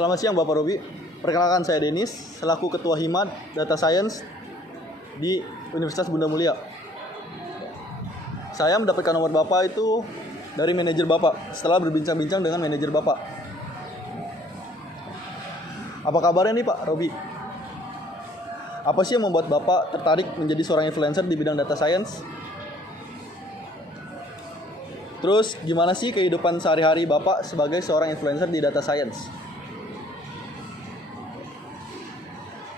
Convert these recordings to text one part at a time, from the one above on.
Selamat siang Bapak Robi. Perkenalkan saya Denis, selaku Ketua Hima Data Science di Universitas Bunda Mulia. Saya mendapatkan nomor Bapak itu dari manajer Bapak setelah berbincang-bincang dengan manajer Bapak. Apa kabarnya nih Pak Robi? Apa sih yang membuat Bapak tertarik menjadi seorang influencer di bidang data science? Terus gimana sih kehidupan sehari-hari Bapak sebagai seorang influencer di data science?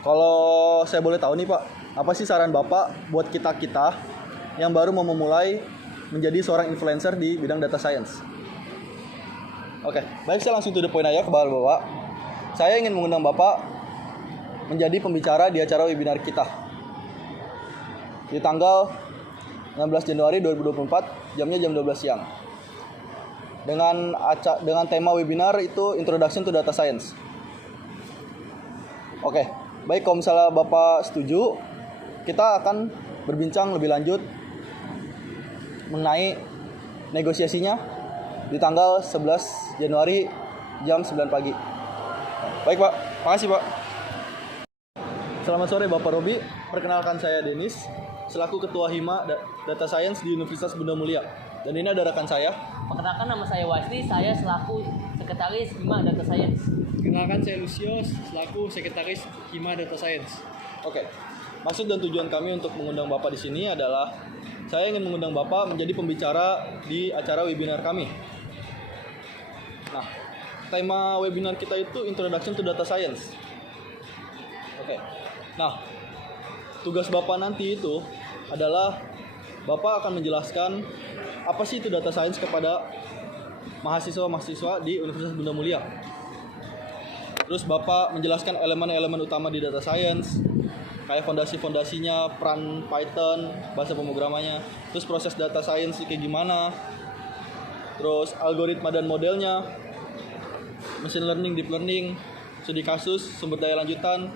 Kalau saya boleh tahu nih Pak, apa sih saran Bapak buat kita-kita yang baru mau memulai menjadi seorang influencer di bidang data science? Oke, baik, saya langsung to the point aja ke Bapak. Saya ingin mengundang Bapak menjadi pembicara di acara webinar kita di tanggal 16 Januari 2024, jamnya jam 12 siang. Dengan tema webinar itu Introduction to Data Science. Oke, baik, kalau misalnya Bapak setuju, kita akan berbincang lebih lanjut mengenai negosiasinya di tanggal 11 Januari jam 9 pagi. Baik Pak, makasih Pak. Selamat sore Bapak Robi, perkenalkan saya Denis, selaku Ketua Hima Data Science di Universitas Bunda Mulia. Dan ini ada rekan saya. Perkenalkan, nama saya Wasli, saya selaku Sekretaris Hima Data Science. Kenalkan, saya Lucius, selaku Sekretaris Hima Data Science. Oke, maksud dan tujuan kami untuk mengundang Bapak di sini adalah saya ingin mengundang Bapak menjadi pembicara di acara webinar kami. Nah, tema webinar kita itu Introduction to Data Science. Oke, nah tugas Bapak nanti itu adalah Bapak akan menjelaskan apa sih itu data science kepada mahasiswa-mahasiswa di Universitas Bunda Mulia. Terus Bapak menjelaskan elemen-elemen utama di data science, kayak fondasi-fondasinya, peran Python, bahasa pemrogramannya, terus proses data science kayak gimana, terus algoritma dan modelnya, machine learning, deep learning, studi kasus, sumber daya lanjutan,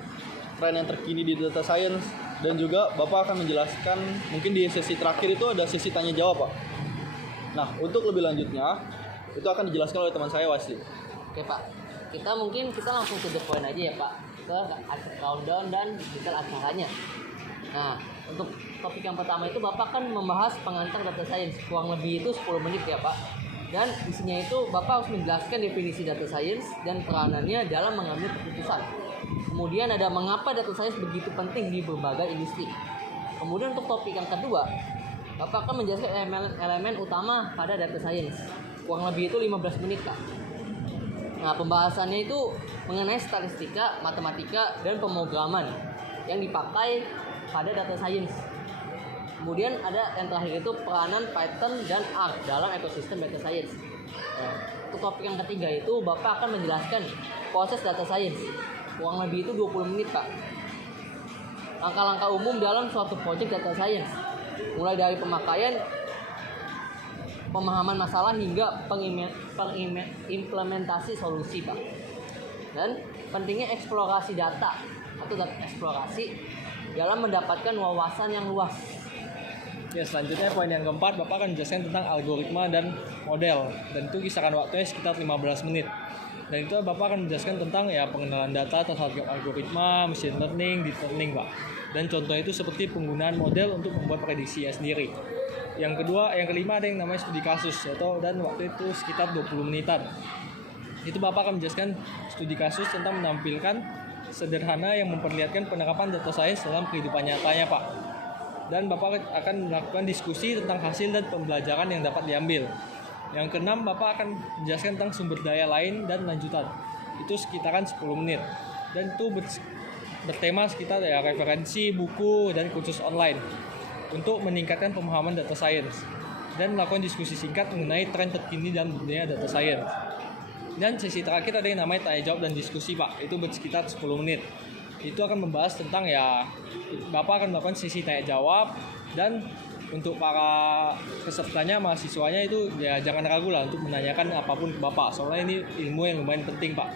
tren yang terkini di data science, dan juga Bapak akan menjelaskan, mungkin di sesi terakhir itu ada sesi tanya jawab Pak. Nah, untuk lebih lanjutnya itu akan dijelaskan oleh teman saya Wasli. Oke Pak, kita langsung to the point aja ya Pak, ke countdown dan detail acaranya. Nah, untuk topik yang pertama itu Bapak kan membahas pengantar data science, kurang lebih itu 10 menit ya Pak. Dan isinya itu Bapak harus menjelaskan definisi data science dan peranannya dalam mengambil keputusan. Kemudian ada mengapa data science begitu penting di berbagai industri. Kemudian untuk topik yang kedua, Bapak akan menjelaskan elemen utama pada data science. Kurang lebih itu 15 menit Kak. Nah, pembahasannya itu mengenai statistika, matematika, dan pemrograman yang dipakai pada data science. Kemudian ada yang terakhir itu peranan Python dan R dalam ekosistem data science. Nah, untuk topik yang ketiga itu Bapak akan menjelaskan proses data science. Kurang lebih itu 20 menit Pak. Langkah-langkah umum dalam suatu proyek data science, mulai dari pemakaian, pemahaman masalah hingga implementasi solusi Pak. Dan pentingnya eksplorasi data atau data eksplorasi dalam mendapatkan wawasan yang luas. Ya, selanjutnya poin yang keempat, Bapak akan menjelaskan tentang algoritma dan model, dan itu kisaran waktunya sekitar 15 menit. Dan itu Bapak akan menjelaskan tentang ya pengenalan data terhadap algoritma, machine learning, deep learning Pak. Dan contohnya itu seperti penggunaan model untuk membuat prediksinya sendiri. Yang kelima ada yang namanya studi kasus, dan waktu itu sekitar 20 menitan. Itu Bapak akan menjelaskan studi kasus tentang menampilkan sederhana yang memperlihatkan penerapan data science dalam kehidupan nyatanya Pak. Dan Bapak akan melakukan diskusi tentang hasil dan pembelajaran yang dapat diambil. Yang keenam, Bapak akan menjelaskan tentang sumber daya lain dan lanjutan. Itu sekitaran 10 menit. Dan itu bertema sekitar ya referensi, buku, dan kursus online untuk meningkatkan pemahaman data science dan melakukan diskusi singkat mengenai tren terkini dalam dunia data science. Dan sesi terakhir ada yang namanya tanya jawab dan diskusi Pak. Itu sekitar 10 menit. Itu akan membahas tentang ya Bapak akan melakukan sesi tanya jawab, dan untuk para pesertanya, mahasiswanya itu ya jangan ragu lah untuk menanyakan apapun ke Bapak, soalnya ini ilmu yang lumayan penting Pak.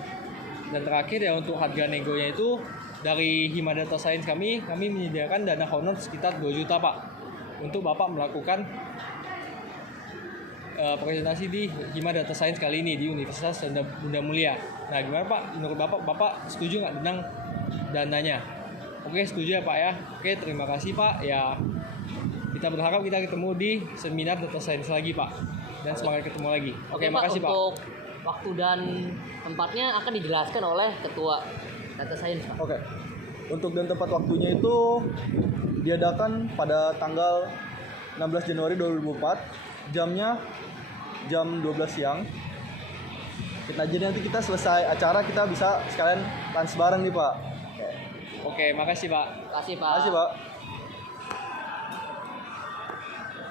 Dan terakhir ya untuk harga negonya itu dari Hima Data Science kami menyediakan dana honor sekitar 2 juta Pak untuk Bapak melakukan presentasi di Hima Data Science kali ini di Universitas Bunda Mulia. Nah, gimana Pak? Menurut Bapak setuju nggak tentang dananya? Oke, setuju ya Pak ya. Oke, terima kasih Pak. Ya, kita berharap kita ketemu di seminar Data Science lagi Pak. Dan semoga ketemu lagi. Oke, Pak, makasih Pak. untuk waktu dan tempatnya akan dijelaskan oleh Ketua Data Science Pak. Oke. Untuk dan tempat waktunya itu diadakan pada tanggal 16 Januari 2004. Jamnya jam 12 siang. Jadi nanti kita selesai acara kita bisa sekalian lunch bareng nih Pak. Oke, makasih Pak. Terima kasih Pak. Makasih Pak.